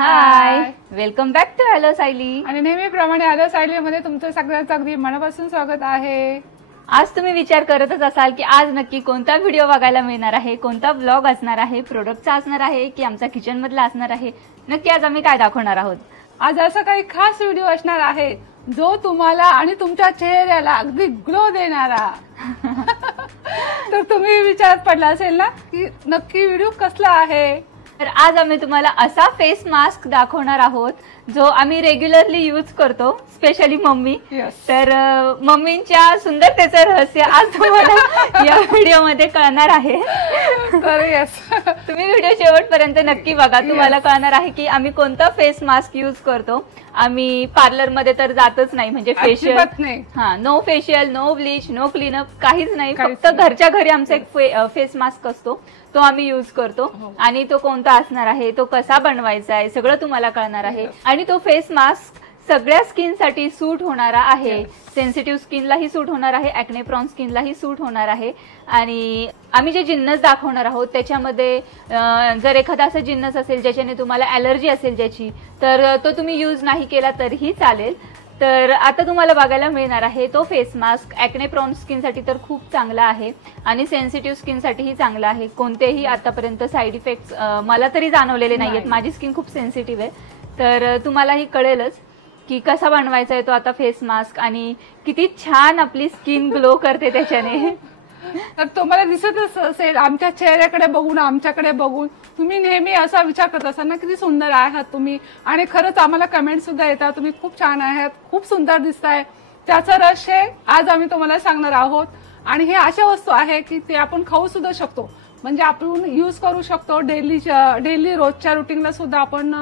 High, welcome back to hello Sayali. आणि नेहमीप्रमाणे hello Sayali मध्ये तुमचं सगळ्यांचं अगदी मनापासून स्वागत आहे. आज तुम्ही विचार करतच असाल की आज नक्की कोणता व्हिडिओ बघायला मिळणार आहे, कोणता ब्लॉग असणार आहे, प्रोडक्टचा असणार आहे की आमचा किचन मधला असणार आहे. नक्की आज आम्ही काय दाखवणार आहोत. आज असा काही खास व्हिडिओ असणार आहे जो तुम्हाला आणि तुमच्या चेहऱ्याला अगदी ग्लो देणारा. तर तुम्ही विचारात पडला असेल ना की नक्की व्हिडिओ कसला आहे. तर आज आम्ही तुम्हाला असा फेस मास्क दाखवणार आहोत जो आम्ही रेग्युलरली यूज करतो, स्पेशली मम्मी. तर मम्मींच्या सुंदरतेचं रहस्य आज तुम्हाला या व्हिडिओमध्ये कळणार आहे. तर यस, तुम्ही व्हिडिओ शेवटपर्यंत नक्की बघा. तुम्हाला कळणार आहे की आम्ही कोणता फेस मास्क यूज करतो. आम्ही पार्लर मध्ये तर जातच नाही, म्हणजे facial no facial, no bleach, no cleanup, काहीच नाही. फक्त घरच्या घरी आमचा एक फेस मास्क असतो, तो आम्ही यूज करतो. आणि तो कोणता असणार आहे, तो कसा बनवायचा आहे, सगळं तुम्हाला कळणार आहे. आणि तो फेस मास्क सगळ्या स्किन साठी सूट होणारा आहे. सेन्सिटिव्ह स्किनलाही सूट होणार आहे, ॲक्ने प्रॉन स्किनलाही सूट होणार आहे. आणि आम्ही जे जिन्नस दाखवणार आहोत त्याच्यामध्ये जर एखादा असा जिन्नस असेल ज्याच्याने तुम्हाला ॲलर्जी असेल ज्याची, तर तो तुम्ही यूज नाही केला तरीही चालेल. तर आता तुम्हाला बघायला मिळणार आहे तो फेस मास्क ॲक्ने प्रॉन स्किनसाठी तर खूप चांगला आहे आणि सेन्सिटिव्ह स्किनसाठीही चांगला आहे. कोणतेही आतापर्यंत साईड इफेक्ट्स मला तरी जाणवलेले नाहीयेत. माझी स्किन खूप सेन्सिटिव्ह आहे. तर तुम्हालाही कळेलच की कसा बनवायचा आहे तो आता फेस मास्क आणि किती छान आपली स्किन ग्लो करते त्याच्याने. तर तुम्हाला दिसतच असेल आमच्या चेहऱ्याकडे बघून, आमच्याकडे बघून तुम्ही नेहमी असा विचार करत असाल ना किती सुंदर आहात तुम्ही. आणि खरंच आम्हाला कमेंट सुद्धा येतात, तुम्ही खूप छान आहात, खूप सुंदर दिसताय. त्याचं रहस्य आज आम्ही तुम्हाला सांगणार आहोत. आणि हे अशा वस्तू आहे की ते आपण खाऊ सुद्धा शकतो, म्हणजे आपण यूज करू शकतो. डेली रोजच्या रुटीनला सुद्धा आपण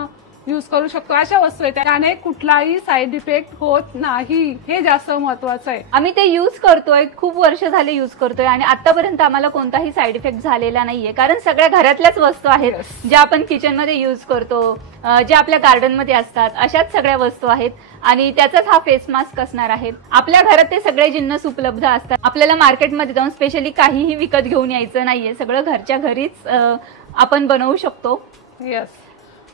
यूज करू शकतो. अशा वस्तू आहेत त्याने कुठलाही साईड इफेक्ट होत नाही, हे जास्त महत्वाचं आहे. आम्ही ते यूज करतोय, खूप वर्ष झाले यूज करतोय आणि आतापर्यंत आम्हाला कोणताही साईड इफेक्ट झालेला नाहीये. कारण सगळ्या घरातल्याच वस्तू आहेत ज्या आपण किचनमध्ये यूज करतो, ज्या आपल्या गार्डन मध्ये असतात, अशाच सगळ्या वस्तू आहेत. आणि त्याचाच हा फेस मास्क असणार आहे. आपल्या घरात ते सगळे जिन्नस उपलब्ध असतात. आपल्याला मार्केटमध्ये जाऊन स्पेशली काहीही विकत घेऊन यायचं नाहीये, सगळं घरच्या घरीच आपण बनवू शकतो. येस.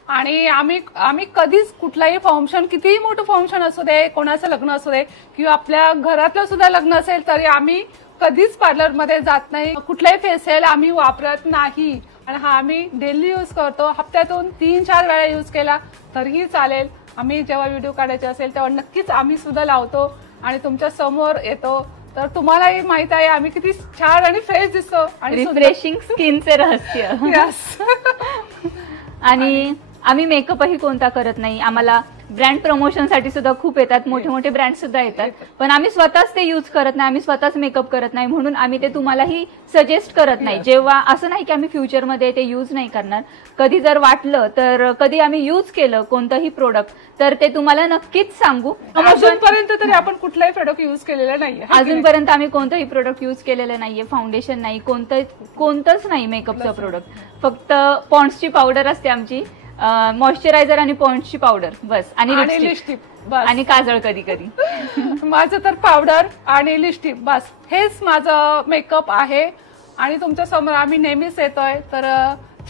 आणि आम्ही कधीच कुठलाही फंक्शन, कितीही मोठं फंक्शन असू दे, कोणाचं लग्न असू दे किंवा आपल्या घरातलं सुद्धा लग्न असेल, तरी आम्ही कधीच पार्लरमध्ये जात नाही. कुठलाही फेशियल आम्ही वापरत नाही. आणि हा आम्ही डेली यूज करतो. हप्त्यातून 3-4 वेळा यूज केला तरीही चालेल. आम्ही जेव्हा व्हिडिओ काढायचे असेल तेव्हा नक्कीच आम्ही सुद्धा लावतो आणि तुमच्या समोर येतो. तर तुम्हालाही माहित आहे आम्ही किती छान आणि फ्रेश दिसतो आणि रिफ्रेशिंग स्किनचे रहस्य. आणि आम्ही मेकअपही कोणता करत नाही. आम्हाला ब्रँड प्रमोशनसाठी सुद्धा खूप येतात, मोठे मोठे ब्रँड सुद्धा येतात, पण आम्ही स्वतःच ते यूज करत नाही. आम्ही स्वतःच मेकअप करत नाही, म्हणून आम्ही ते तुम्हालाही सजेस्ट करत नाही. जेव्हा असं नाही की आम्ही फ्युचरमध्ये ते यूज नाही करणार. कधी जर वाटलं तर कधी आम्ही यूज केलं कोणतंही प्रोडक्ट तर ते तुम्हाला नक्कीच सांगू. अजूनपर्यंत तरी आपण कुठलाही प्रोडक्ट यूज केलेला नाहीये. अजूनपर्यंत आम्ही कोणतंही प्रोडक्ट यूज केलेलं नाहीये. फाउंडेशन नाही, कोणतंच नाही मेकअपचं प्रोडक्ट. फक्त पॉन्ड्सची पावडर असते आमची, मॉइश्चरायझर आणि पॉइंटची पावडर बस, आणि लिपस्टिक आणि काजळ कधी कधी. माझं तर पावडर आणि लिपस्टिक बस, हेच माझं मेकअप आहे. आणि तुमच्या समोर आम्ही नेहमीच येतोय, तर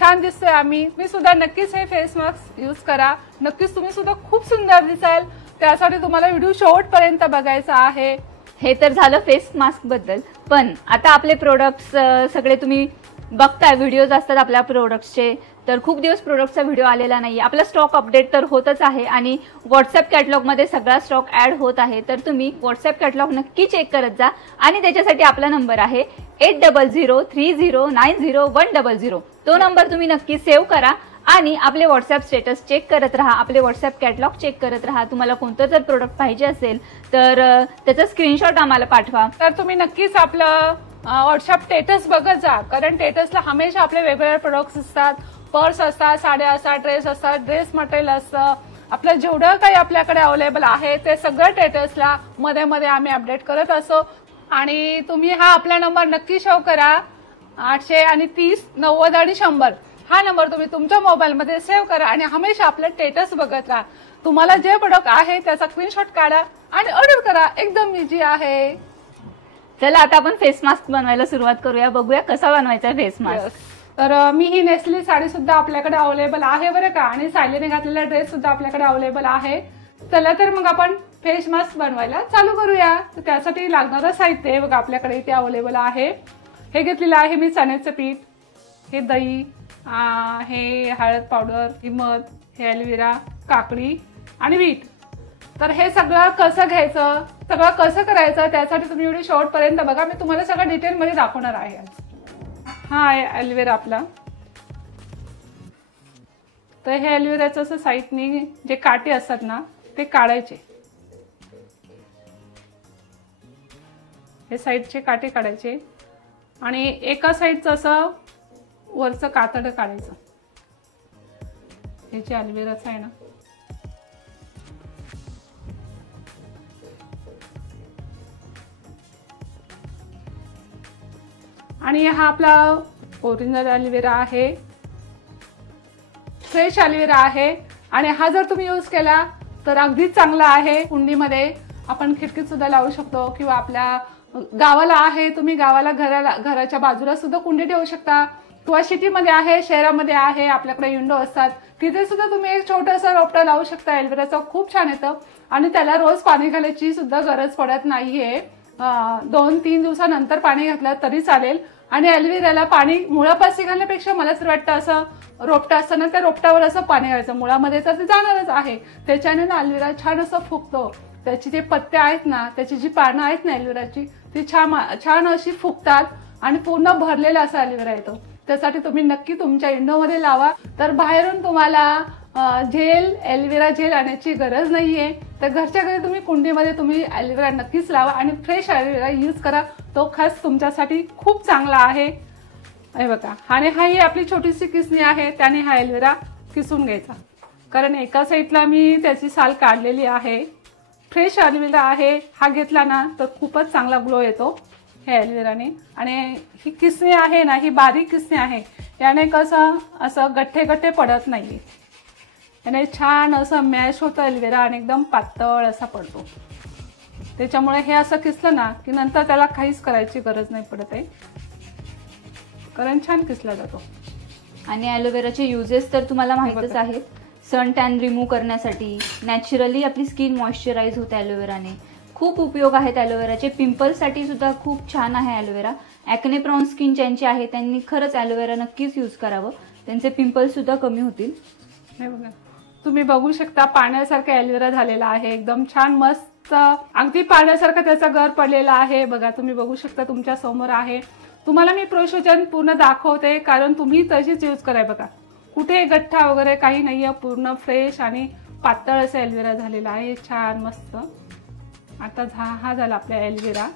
छान दिसतोय आम्ही. मी सुद्धा नक्कीच हे फेस मास्क यूज करा. नक्कीच तुम्ही सुद्धा खूप सुंदर दिसाल. त्यासाठी तुम्हाला व्हिडिओ शेवटपर्यंत बघायचा आहे. हे तर झालं फेस मास्क बद्दल. पण आता आपले प्रोडक्ट्स सगळे तुम्ही बघताय, व्हिडिओज असतात आपल्या प्रोडक्ट्सचे. तर खूप दिवस प्रोडक्टचा व्हिडिओ आलेला नाही. आपला स्टॉक अपडेट तर होतच आहे आणि व्हॉट्सअप कॅटलॉग मध्ये सगळा स्टॉक ऍड होत आहे. तर तुम्ही व्हॉट्सअप कॅटलॉग नक्की चेक करत जा. आणि त्याच्यासाठी आपला नंबर आहे 8003090100. तो नंबर तुम्ही नक्की सेव्ह करा आणि आपले व्हॉट्सअप स्टेटस चेक करत राहा, आपले व्हॉट्सअप कॅटलॉग चेक करत राहा. तुम्हाला कोणतं जर प्रोडक्ट पाहिजे असेल तर त्याचा स्क्रीनशॉट आम्हाला पाठवा. तर तुम्ही नक्कीच आपलं व्हॉट्सअप स्टेटस बघत जा, कारण स्टेटसला हमेशा आपले वेगवेगळे प्रोडक्ट्स असतात. पर्स असतात, साड्या असतात, ड्रेस असतात, ड्रेस मटेरियल असतं. आपलं जेवढं काही आपल्याकडे अवेलेबल आहे ते सगळं स्टेटसला मध्ये मध्ये आम्ही अपडेट करत असतो. आणि तुम्ही हा आपला नंबर नक्की सेव्ह करा, 830-90-100. हा नंबर तुम्ही तुमच्या मोबाईलमध्ये सेव्ह करा आणि हमेशा आपलं स्टेटस बघत राहा. तुम्हाला जे प्रोडक्ट आहे त्याचा स्क्रीनशॉट काढा आणि ऑर्डर करा. एकदम इझी आहे. चला आता आपण फेस मास्क बनवायला सुरुवात करूया. बघूया कसा बनवायचा फेस मास्क. तर मी ही नेसलेली साडी सुद्धा आपल्याकडे अवेलेबल आहे बरं का, आणि सायलीने घातलेला ड्रेस सुद्धा आपल्याकडे अवेलेबल आहे. चला तर मग आपण फेस मास्क बनवायला चालू करूया. तर त्यासाठी लागणारं साहित्य बघा आपल्याकडे इथे अवेलेबल आहे. हे घेतलेलं आहे मी चण्याचं पीठ, हे दही, हे हळद पावडर, ही मध, हे ॲलोवेरा, काकडी आणि बीट. तर हे सगळं कसं घ्यायचं, सगळं कसं करायचं त्यासाठी तुम्ही व्हिडिओ शेवटपर्यंत बघा. मी तुम्हाला सगळं डिटेलमध्ये दाखवणार आहे आज. हा आहे ॲलोवेरा आपला. तर हे ॲलोवेराचं असं साईडनी जे काटे असतात ना ते काढायचे. हे साईडचे काटे काढायचे आणि एका साईडचं असं वरचं कातड काढायचं. हे जे ॲलोवेराचं आहे ना आणि हा आपला ओरिजिनल ॲलोवेरा आहे, फ्रेश ॲलोवेरा आहे. आणि हा जर तुम्ही यूज केला तर अगदीच चांगला आहे. कुंडीमध्ये आपण खिडकीत सुद्धा लावू शकतो किंवा आपल्या गावाला आहे, तुम्ही गावाला घराच्या बाजूला सुद्धा कुंडी ठेवू शकता किंवा सिटीमध्ये आहे, शहरामध्ये आहे, आपल्याकडे विंडो असतात तिथे सुद्धा तुम्ही एक छोटंसं रोपटं लावू शकता. ॲलोवेराचं खूप छान येतं आणि त्याला रोज पाणी घालायची सुद्धा गरज पडत नाहीये. 2-3 दिवसानंतर पाणी घातलं तरी चालेल. आणि ॲलोवेराला पाणी मुळापाशी घालण्यापेक्षा मला तर वाटतं असं रोपटं असतं ना त्या रोपटावर असं पाणी घालायचं. मुळामध्ये तर ते जाणारच आहे, त्याच्याने ना ॲलोवेरा छान असं फुगतो. त्याची जे पत्ते आहेत ना, त्याची जी पानं आहेत ना ॲलोवेराची ती छान अशी फुगतात आणि पूर्ण भरलेला असा ॲलोवेरा येतो. त्यासाठी तुम्ही नक्की तुमच्या विंडोमध्ये लावा. तर बाहेरून तुम्हाला ॲलोवेरा जेल आणण्याची गरज नाहीये. तर घरच्या घरी तुम्ही कुंडीमध्ये तुम्ही ॲलोवेरा नक्कीच लावा आणि फ्रेश ॲलोवेरा यूज करा. तो खास तुमच्यासाठी खूप चांगला आहे. हे बघा, आणि हा ही आपली छोटीशी किसणी आहे, त्याने हा ॲलोवेरा किसून घ्यायचा. कारण एका साईडला मी त्याची साल काढलेली आहे. फ्रेश ॲलोवेरा आहे, हा घेतला ना तर खूपच चांगला ग्लो येतो ह्या ॲलोवेराने. आणि ही किसणी आहे ना, ही बारीक किसणी आहे, याने कसं असं गठ्ठे पडत नाही. याने छान असं मॅश होतं ॲलोवेरा आणि एकदम पातळ असा पडतो. त्याच्यामुळे हे असं किसलं ना की नंतर त्याला काहीच करायची गरज नाही पडत आहे, कारण छान किसला जातो. आणि ॲलोवेराचे युजेस तर तुम्हाला माहितच आहेत. सन टॅन रिमूव्ह करण्यासाठी, नॅचरली आपली स्किन मॉइश्चराईज होते ॲलोवेराने. खूप उपयोग आहेत ॲलोवेराचे. पिंपल्ससाठी सुद्धा खूप छान आहे ॲलोवेरा. ॲक्ने प्रॉन स्किन ज्यांची आहे त्यांनी खरंच ॲलोवेरा नक्कीच यूज करावं, त्यांचे पिंपल्स सुद्धा कमी होतील. हे बघा, तुम्ही बघू शकता पाण्यासारखं ॲलोवेरा झालेला आहे, एकदम छान मस्त अगदी पाण्यासारखं त्याचा गर पडलेला आहे. बघा, तुम्ही बघू शकता तुमच्या समोर आहे. तुम्हाला मी प्रोसिजर पूर्ण दाखवते कारण तुम्ही तशीच यूज कराय. बघा, कुठे गठ्ठा वगैरे काही नाहीये, पूर्ण फ्रेश आणि पातळ असं ॲलोवेरा झालेला आहे, छान मस्त. आता हा झाला आपला ॲलोवेरा.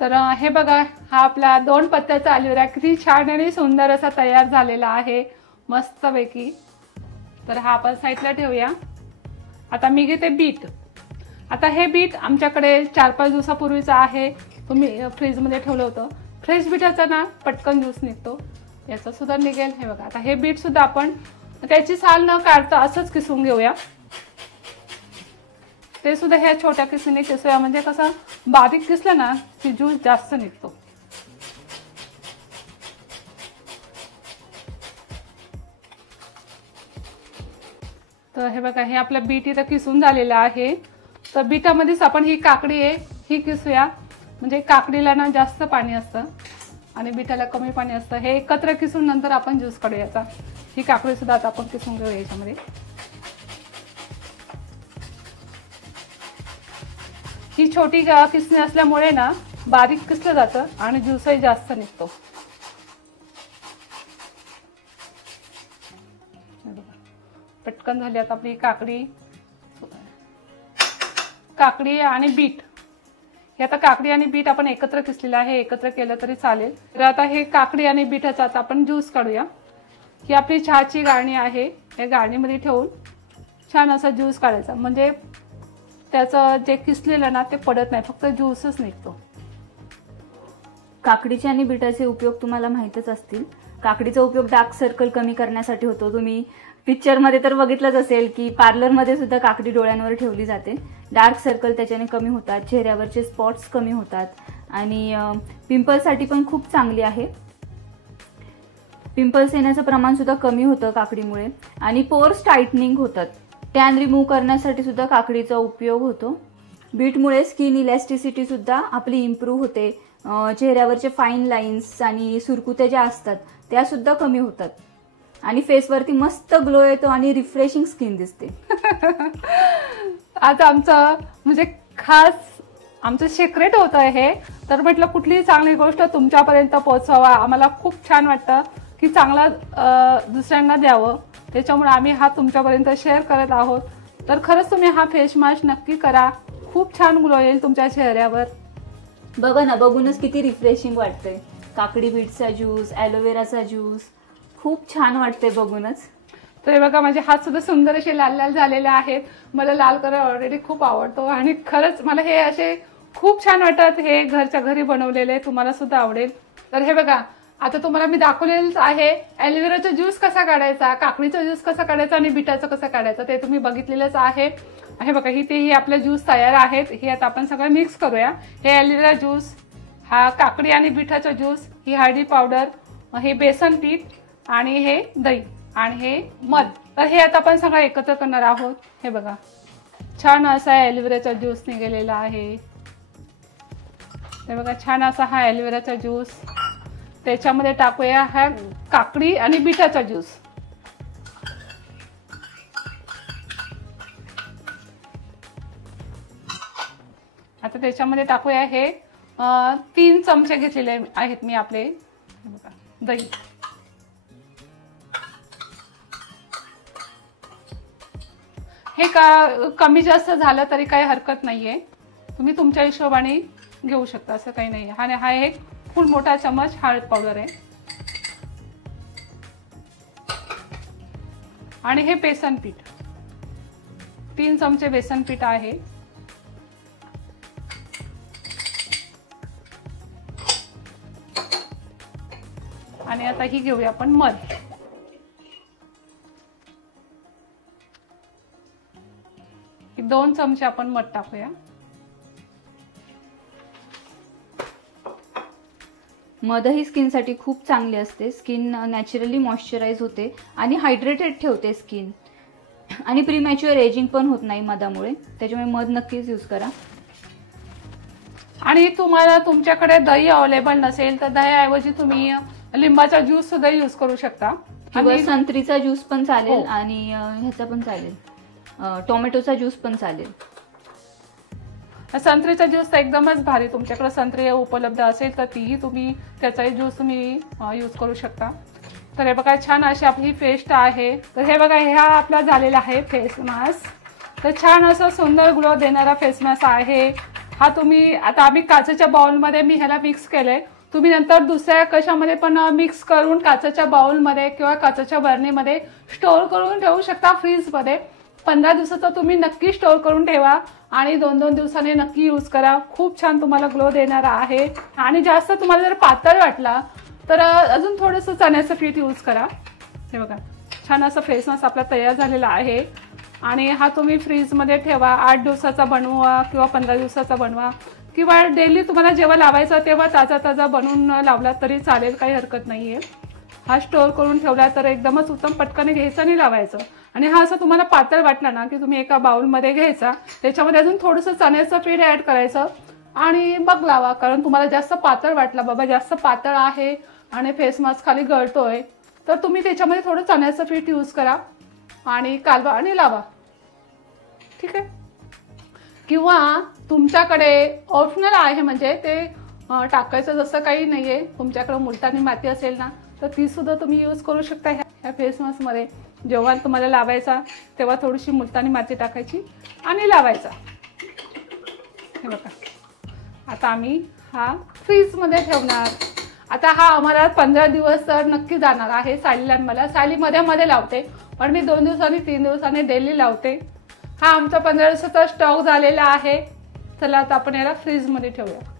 तर हे बघा, हा आपला 2 पत्त्याचा ॲलोवेरा किती छान आणि सुंदर असा तयार झालेला आहे मस्तपैकी. तर हा आपण साईडला ठेवूया. आता मी घेते बीट. आता हे बीट आमच्याकडे 4-5 दिवसापूर्वीचं आहे, तुम्ही फ्रीजमध्ये ठेवलं होतं. फ्रेश बीटाचा ना पटकन ज्यूस निघतो, याचा सुद्धा निघेल. हे बघा, आता हे बीट सुद्धा आपण त्याची साल न काढता असंच किसून घेऊया. ते सुद्धा ह्या छोट्या किसणीने किसूया, म्हणजे कसं बारीक किसलं ना की ज्यूस जास्त निघतो. तर हे बघा, हे आपलं बीट इथं किसून झालेलं आहे. तर बीटामध्येच आपण ही काकडी आहे ही किसूया, म्हणजे काकडीला ना जास्त पाणी असतं आणि बीटाला कमी पाणी असतं. हे एकत्र किसून नंतर आपण ज्यूस काढू याचा. ही काकडी सुद्धा आता आपण किसून घेऊ याच्यामध्ये. ही छोटी किसणी असल्यामुळे ना बारीक किसलं जातं आणि ज्यूसही जास्त निघतो. पटकन झाली आता आपली काकडी आणि बीट. हे आता काकडी आणि बीट आपण एकत्र किसलेलं आहे, एकत्र केलं तरी चालेल. तर आता हे काकडी आणि बीटाचा आता आपण ज्यूस काढूया. ही आपली चहाची गाळणी आहे, या गाळणीमध्ये ठेवून छान असा ज्यूस काढायचा, म्हणजे त्याचं जे किसलेलं ना ते पडत नाही, फक्त ज्यूसच निघतो. काकडीचे आणि बीटाचे उपयोग तुम्हाला माहीतच असतील. काकडीचा उपयोग डार्क सर्कल कमी करण्यासाठी होतो. तुम्ही पिक्चरमध्ये तर बघितलंच असेल की पार्लरमध्ये सुद्धा काकडी डोळ्यांवर ठेवली जाते. डार्क सर्कल त्याच्याने कमी होतात, चेहऱ्यावरचे स्पॉट्स कमी होतात आणि पिंपल्ससाठी पण खूप चांगली आहे. पिंपल्स येण्याचं प्रमाण सुद्धा कमी होतं काकडीमुळे आणि पोर्स टाईटनिंग होतात. टॅन रिमूव्ह करण्यासाठी सुद्धा काकडीचा उपयोग होतो. बीटमुळे स्किन इलॅस्टिसिटी सुद्धा आपली इम्प्रूव्ह होते. चेहऱ्यावरचे फाईन लाईन्स आणि सुरकुत्या ज्या असतात त्या सुद्धा कमी होतात आणि फेसवरती मस्त ग्लो येतो आणि रिफ्रेशिंग स्किन दिसते. आता आमचं म्हणजे खास आमचं सिक्रेट होतं हे, तर म्हटलं कुठलीही चांगली गोष्ट तुमच्यापर्यंत पोहोचवा. आम्हाला खूप छान वाटतं की चांगला दुसऱ्यांना द्यावं, त्याच्यामुळे आम्ही हा तुमच्यापर्यंत शेअर करत आहोत. तर खरंच तुम्ही हा फेस मास्क नक्की करा, खूप छान ग्लो येईल तुमच्या चेहऱ्यावर. बघा ना, बघूनच किती रिफ्रेशिंग वाटतंय. काकडी बीटचा ज्यूस, ॲलोवेराचा ज्यूस खूप छान वाटतंय बघूनच. तर बघा माझे हात सुद्धा सुंदर असे लाल लाल झालेले आहेत. मला लाल कलर ऑलरेडी खूप आवडतो आणि खरंच मला हे असे खूप छान वाटतात. हे घरच्या घरी बनवलेले, तुम्हाला सुद्धा आवडेल. तर हे बघा, आता तुम्हाला मी दाखवलेलंच आहे ॲलोवेराचा ज्यूस कसा काढायचा, काकडीचा ज्यूस कसा काढायचा आणि बीटाचा कसा काढायचा ते तुम्ही बघितलेलंच आहे. हे बघा, ही आपले ज्यूस तयार आहेत. हे आता आपण सगळं मिक्स करूया. हे ॲलोवेरा ज्यूस, हा काकडी आणि बीटाचा ज्यूस, ही हळदी पावडर, हे बेसन पीठ आणि हे दही आणि हे मध. तर हे आता आपण सगळं एकत्र करणार आहोत. हे बघा, छान असा ॲलोवेराचा ज्यूस निघालेला आहे. हे बघा, छान असा हा ॲलोवेराचा ज्यूस. त्याच्यामध्ये टाकूया हा काकडी आणि बीटाचा ज्यूस. आता त्याच्यामध्ये टाकूया हे 3 चमचे घेतलेले आहेत मी आपले दही. हे कमी जास्त झालं तरी काही हरकत नाहीये, तुम्ही तुमच्या हिशोबाने घेऊ शकता, असं काही नाही. आणि हा एक फुल मोठा चमच हळद पावडर आहे आणि हे बेसन पीठ 3 चमचे बेसन पीठ आहे. आणि आता ही घेऊया आपण मध. ही 2 चमचे आपण मध टाकूया. मध ही स्किनसाठी खूप चांगली असते. स्किन नॅचरली मॉइश्चराइज होते आणि हायड्रेटेड ठेवते स्किन आणि प्रीमॅच्युअर एजिंग पण होत नाही मधामुळे. त्याच्यामुळे मध नक्कीच यूज करा. आणि तुम्हाला तुमच्याकडे दही अवेलेबल नसेल तर दह्याऐवजी तुम्ही लिंबाचा ज्यूस सुद्धा यूज करू शकता. किंवा संत्रीचा ज्यूस पण चालेल आणि ह्याचा पण चालेल, टोमॅटोचा ज्यूस पण चालेल. संत्रीचा ज्यूस तर एकदमच भारी. तुमच्याकडे संत्री उपलब्ध असेल तर तीही तुम्ही त्याचाही ज्यूस तुम्ही यूज करू शकता. तर हे बघा, छान अशी आपली पेस्ट आहे. तर हे बघा, हा आपला झालेला आहे फेस मास्क. तर छान असं सुंदर ग्लो देणारा फेस मास्क आहे हा. तुम्ही आता आम्ही काचेच्या बाउलमध्ये मी ह्याला मिक्स केलंय. तुम्ही नंतर दुसऱ्या कशामध्ये पण मिक्स करून काचेच्या बाउलमध्ये किंवा काचेच्या बरणीमध्ये स्टोअर करून ठेवू शकता फ्रीजमध्ये. 15 दिवसाचा तुम्ही नक्की स्टोअर करून ठेवा आणि 2-2 दिवसांनी नक्की यूज करा. खूप छान तुम्हाला ग्लो देणारा आहे. आणि जास्त तुम्हाला जर पातळ वाटला तर अजून थोडंसं चण्याचं पीठ यूज करा. हे बघा, छान असं फेस मास्क आपला तयार झालेला आहे. आणि हा तुम्ही फ्रीजमध्ये ठेवा. 8 दिवसाचा बनवा किंवा 15 दिवसाचा बनवा किंवा डेली तुम्हाला जेव्हा लावायचं तेव्हा ताजा बनवून लावला तरी चालेल, काही हरकत नाहीये. हा स्टोअर करून ठेवला तर एकदमच उत्तम. पटकन घ्यायचं आणि लावायचं. आणि हा असं तुम्हाला पातळ वाटला ना की तुम्ही एका बाउलमध्ये घ्यायचा, त्याच्यामध्ये अजून थोडंसं चण्याचं पीठ ऍड करायचं आणि मग लावा. कारण तुम्हाला जास्त पातळ वाटला, बाबा जास्त पातळ आहे आणि फेस मास्क खाली गळतोय, तर तुम्ही त्याच्यामध्ये थोडं चण्याचं पीठ यूज करा आणि कालवा आणि लावा. ठीक आहे. किंवा तुमच्याकडे ऑप्शनल आहे, म्हणजे ते टाकायचं जसं काही नाहीये. तुमच्याकडे मुलतानी माती असेल ना तर ती सुद्धा तुम्ही यूज करू शकता ह्या फेस मास्क मध्ये. जेव्हा तुम्हाला लावायचा तेव्हा थोडीशी मुलतानी माती टाकायची आणि लावायचा. हे बघा, आता आम्ही हा फ्रीजमध्ये ठेवणार. आता हा आम्हाला 15 दिवस तर नक्की जाणार आहे. सायलीला मला, सायली मध्ये लावते पण मी 2 दिवसांनी 3 दिवसांनी डेली लावते. हा आमचा 15 दिवसाचा स्टॉक झालेला आहे. चला आता आपण याला फ्रीजमध्ये ठेवूया.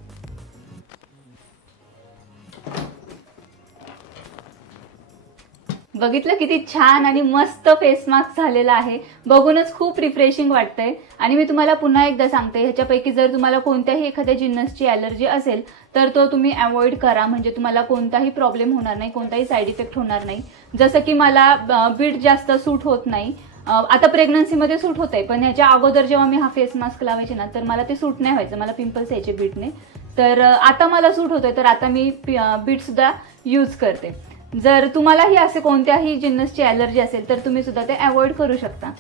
बघितलं किती छान आणि मस्त फेस मास्क झालेला आहे, बघूनच खूप रिफ्रेशिंग वाटतंय. आणि मी तुम्हाला पुन्हा एकदा सांगते, ह्याच्यापैकी जर तुम्हाला कोणत्याही एखाद्या जिन्नसची अलर्जी असेल तर तो तुम्ही अवॉइड करा, म्हणजे तुम्हाला कोणताही प्रॉब्लेम होणार नाही, कोणताही साईड इफेक्ट होणार नाही. जसं की मला बीट जास्त सूट होत नाही, आता प्रेग्नन्सीमध्ये सूट होतंय, पण ह्याच्या अगोदर जेव्हा मी हा फेस मास्क लावायचे ना तर मला ते सूट नाही व्हायचं, मला पिंपल्स यायचे बीटने. तर आता मला सूट होतोय, तर आता मी बीट सुद्धा यूज करते. जर तुम्हालाही असे कोणत्याही जिन्नसची अलर्जी असेल तर तुम्ही सुद्धा ते अवॉइड करू शकता.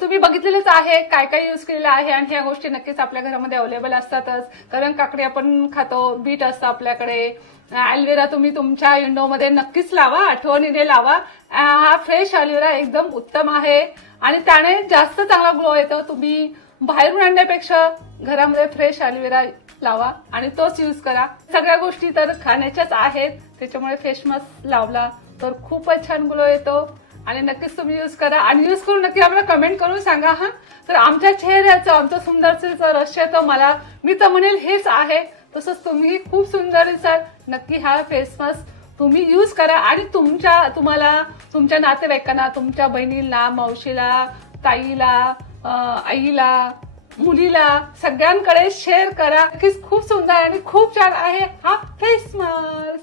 तुम्ही बघितलेलंच आहे काय काय युज केलेलं आहे, आणि ह्या गोष्टी नक्कीच आपल्या घरामध्ये अवेलेबल असतातच. कारण काकडी आपण खातो, बीट असतं आपल्याकडे, ॲलोवेरा तुम्ही तुमच्या विंडोमध्ये नक्कीच लावा, आठवणीने लावा. हा फ्रेश ॲलोवेरा एकदम उत्तम आहे आणि त्याने जास्त चांगला ग्लो येतो. तुम्ही बाहेरून आणण्यापेक्षा घरामध्ये फ्रेश ॲलोवेरा लावा आणि तोच यूज करा. सगळ्या गोष्टी तर खाण्याच्याच आहेत, त्याच्यामुळे फेस मास्क लावला तर खूपच छान ग्लो येतो आणि नक्कीच तुम्ही यूज करा. आणि यूज करून नक्की आम्हाला कमेंट करून सांगा. हा तर आमच्या चेहऱ्याचं, आमचं सुंदरचं रहस्य तर मी तर म्हणेल हेच आहे. तसंच तुम्ही खूप सुंदर दिसाल. नक्की हा फेस मास्क तुम्ही यूज करा आणि तुम्हाला तुमच्या नातेवाईकांना, तुमच्या बहिणीला, मावशीला, ताईला, आईला, मुलीला सगळ्यांकडे शेअर करा. नक्कीच खूप सुंदर आणि खूप छान आहे हा फेस मास्क.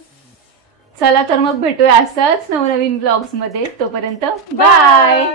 चला तर मग भेटूया असंच नवनवीन ब्लॉग्स मध्ये. तोपर्यंत बाय.